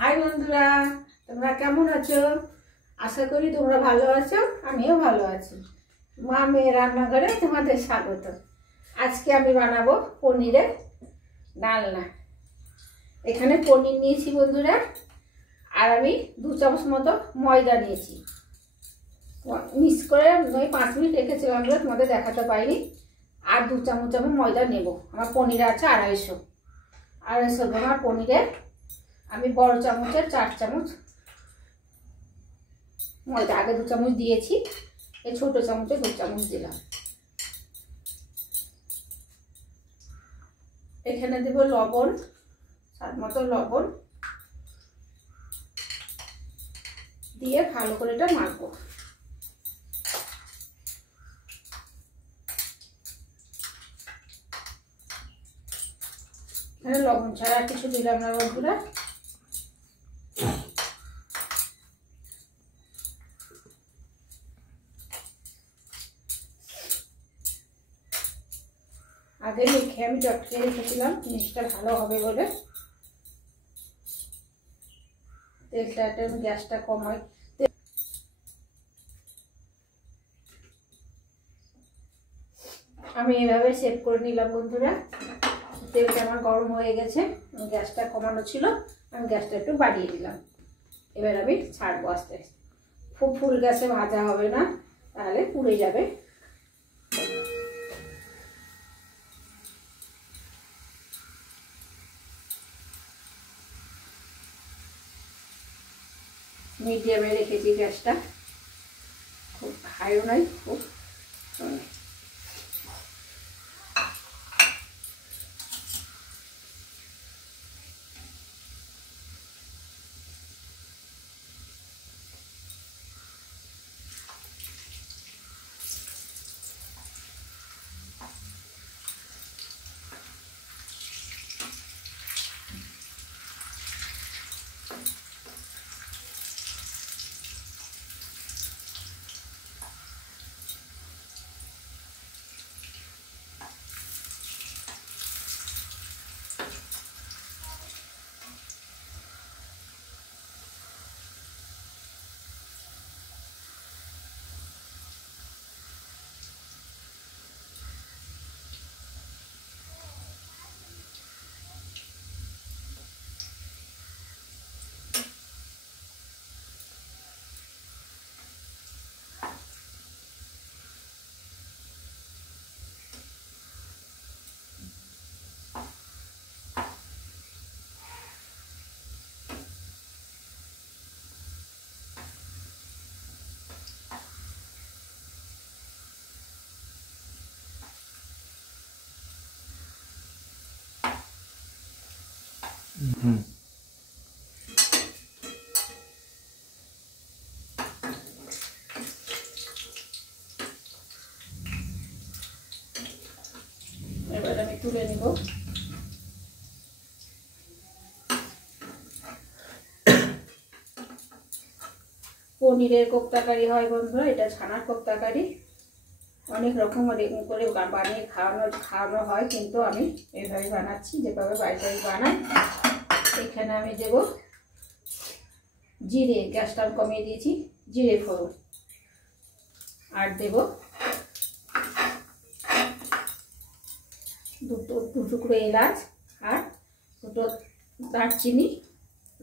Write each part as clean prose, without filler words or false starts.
High বন্ধুরা, তোমরা কেমন আছো? আশা করি তোমরা ভালো আছো, আমিও ভালো আছি। মা মেয়ে রান্নাঘরে তোমাদের স্বাগত। আজকে আমি বানাবো পনিরের ডালনা। এখানে পনির নিয়েছি বন্ধুরা, আর আমি 2 চামচ মতো ময়দা নিয়েছি। মিক্স করে ওই 5 মিনিট রেখেছিলাম, তোমাদের দেখাতে পাইনি। আর 2 চামচ আমি ময়দা নেব। আমার পনির আছে 250 গ্রাম পনিরে আমি বড় চামচের 4 চামচ ময়দা, আগে 2 চামচ দিয়েছি, এই ছোট চামচে 2 চামচ দিলাম। এখানে দেব লবণ, স্বাদ মতো লবণ দিয়ে ভালো করে এটা মাখবো। এখানে লবণ ছাড়া কিছু দিলাম না বন্ধুরা। আগে মেখে আমি চটকে রেখেছিলাম জিনিসটা ভালো হবে বলে। তেলটা গ্যাসটা কম হয়। আমি এভাবে সেভ করে নিলাম বন্ধুরা। তেলটা আমার গরম হয়ে গেছে, গ্যাসটা কমানো ছিল, আমি গ্যাসটা একটু বাড়িয়ে দিলাম। এবার আমি ছাড়বো আস্তে আস্তে। খুব ফুল গ্যাসে ভাজা হবে না, তাহলে পুড়ে যাবে। মিডিয়ামে রেখেছি গ্যাসটা, খুব হাইও নয়, খুব এবার আমি তুলে নিব। পনিরের কোপ্তাকারি হয় বন্ধুরা, এটা ছানার কোপ্তাকারি। অনেক রকম করে বানিয়ে খাওয়ানো হয়, কিন্তু আমি এইভাবে বানাচ্ছি, যেভাবে বাড়িতে বানাই। এখানে আমি দেব জিরে, গ্যাসটা কমিয়ে দিয়েছি, জিরে ফোড়ন, আর দেব 2 টুকরো এলাচ আর 2টো দারচিনি,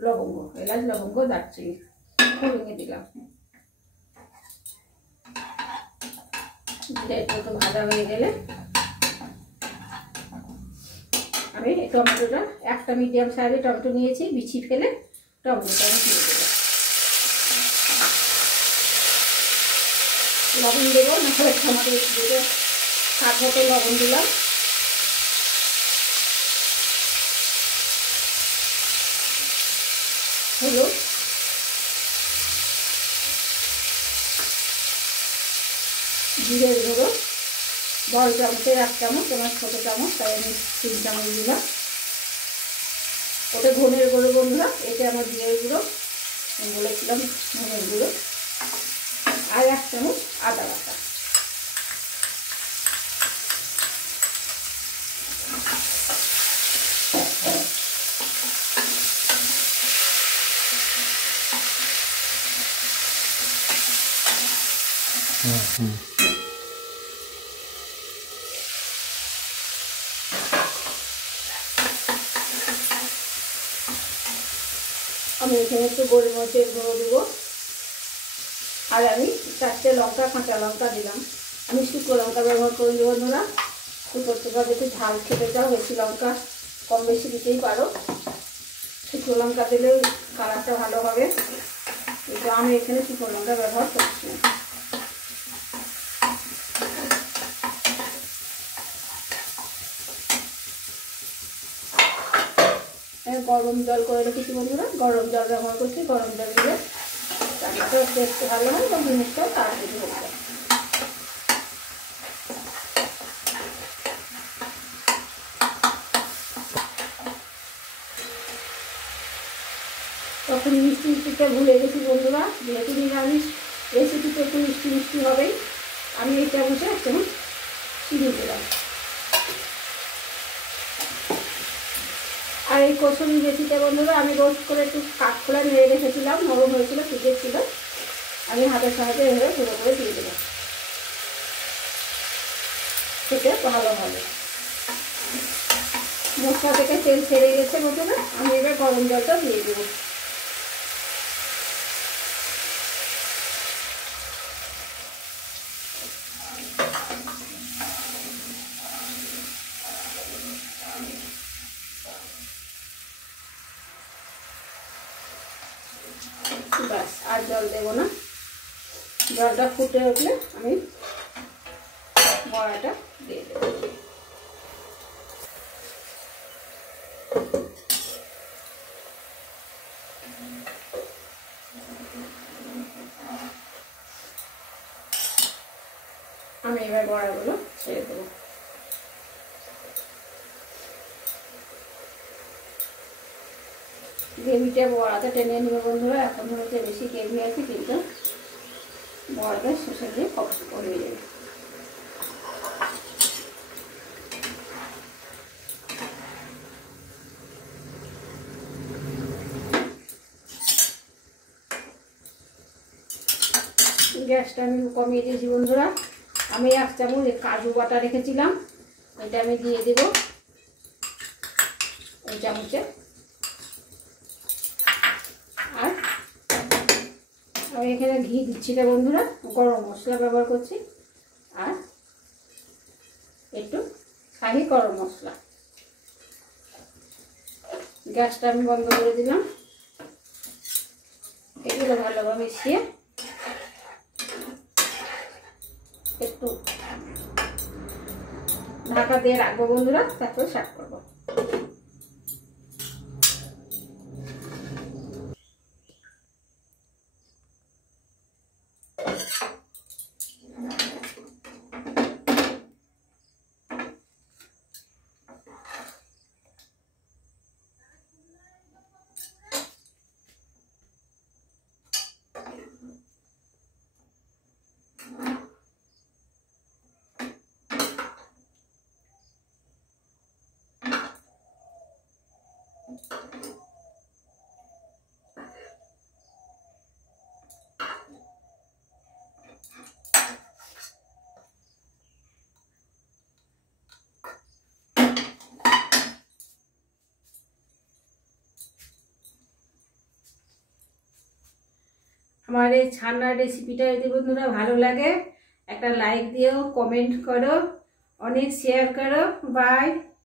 লবঙ্গ, এলাচ লবঙ্গ দারচিনি ফোড়নে দিলাম। জিরা একটু ভাজা হয়ে গেলে আমি টমেটোটা, একটা মিডিয়াম সাইজের টমেটো নিয়েছি, বিছি ফেলে টমেটোটা আমি দিয়ে দেবো। লবণ দেবো, নাহলে টমেটো দিয়ে স্বাদ মতো লবণ দিলাম। হলুদ, জিরের গুঁড়ো বড় চামচের 1 চামচ, তোমার ছোট চামচ, তাই আমি 3 চামচ দিলাম। ওটা ধনের গুঁড়ো বন্ধুরা, এটা আমার জিরের গুঁড়ো, আমি বলেছিলাম ধনের গুঁড়ো। আর 1 চামচ আদা বাটা। আমি এখানে একটু গোলমরিচের গুঁড়ো দেবো, আর আমি 4টে লঙ্কা, কাঁচা লঙ্কা দিলাম। আমি শুকনো লঙ্কা ব্যবহার করি বন্ধুরা। তোমরা যদি ঝাল খেতে চাও, বেশি লঙ্কা কম বেশি দিতেই পারো। শুকনো লঙ্কা দিলে কালারটা ভালো হবে, কিন্তু আমি এখানে শুকনো লঙ্কা ব্যবহার করছি না। গরম জল করে রেখেছি বন্ধুরা, গরম জল ব্যবহার করছি। গরম জল দিলে রান্নাটা টেস্ট ভালো হয় এবং জিনিসটাও তাড়াতাড়ি হয়ে যায়। তখন মিষ্টি মিষ্টিটা ভুলে গেছি বন্ধুরা, যেহেতু নিরামিষ রেসিপিতে একটু মিষ্টি মিষ্টি হবেই। আমি এই চামচে 1 চামচ চিনি দিলাম। আর এই কসুরি মেথিটা বন্ধুরা আমি রোস্ট করে একটু কাঠখোলা নেড়ে রেখেছিলাম, নরম হয়েছিল, ছিল। আমি হাতের সাহায্যে এভাবে গুঁড়ো করে দিয়ে দিলাম, খেতে ভালো হবে। মশলা থেকে তেল ছেড়ে গেছে বন্ধুরা, আমি এবার গরম জলটা দিয়ে দেবো। বাস, আর জল দেবো না। জলটা ফুটে উঠলে আমি বড়াটা দিয়ে দেবো। আমি এবার বড়াগুলো ছেড়ে দেবো। গ্রেভিটা বড়াতে টেনে নিবে বন্ধুরা। এখন হচ্ছে বেশি গ্রেভি আছে, কিন্তু বড়াটা শেষে দিয়ে হয়ে যাবে। গ্যাসটা আমি কমিয়ে দিয়েছি বন্ধুরা। আমি 1 চামচ কাজু বাটা রেখেছিলাম, এটা আমি দিয়ে দেব ওই চামচে। আর আমি এখানে ঘি দিচ্ছি না বন্ধুরা, গরম মশলা ব্যবহার করছি, আর একটু শাহি গরম মশলা। গ্যাসটা আমি বন্ধ করে দিলাম। এগুলো ভালোভাবে মিশিয়ে একটু ঢাকা দিয়ে রাখবো বন্ধুরা, তারপরে সার্ভ করবো। আমার এই ছানার রেসিপিটা যদি বন্ধুরা ভালো লাগে, একটা লাইক দিও, কমেন্ট করো, অনেক শেয়ার করো। বাই।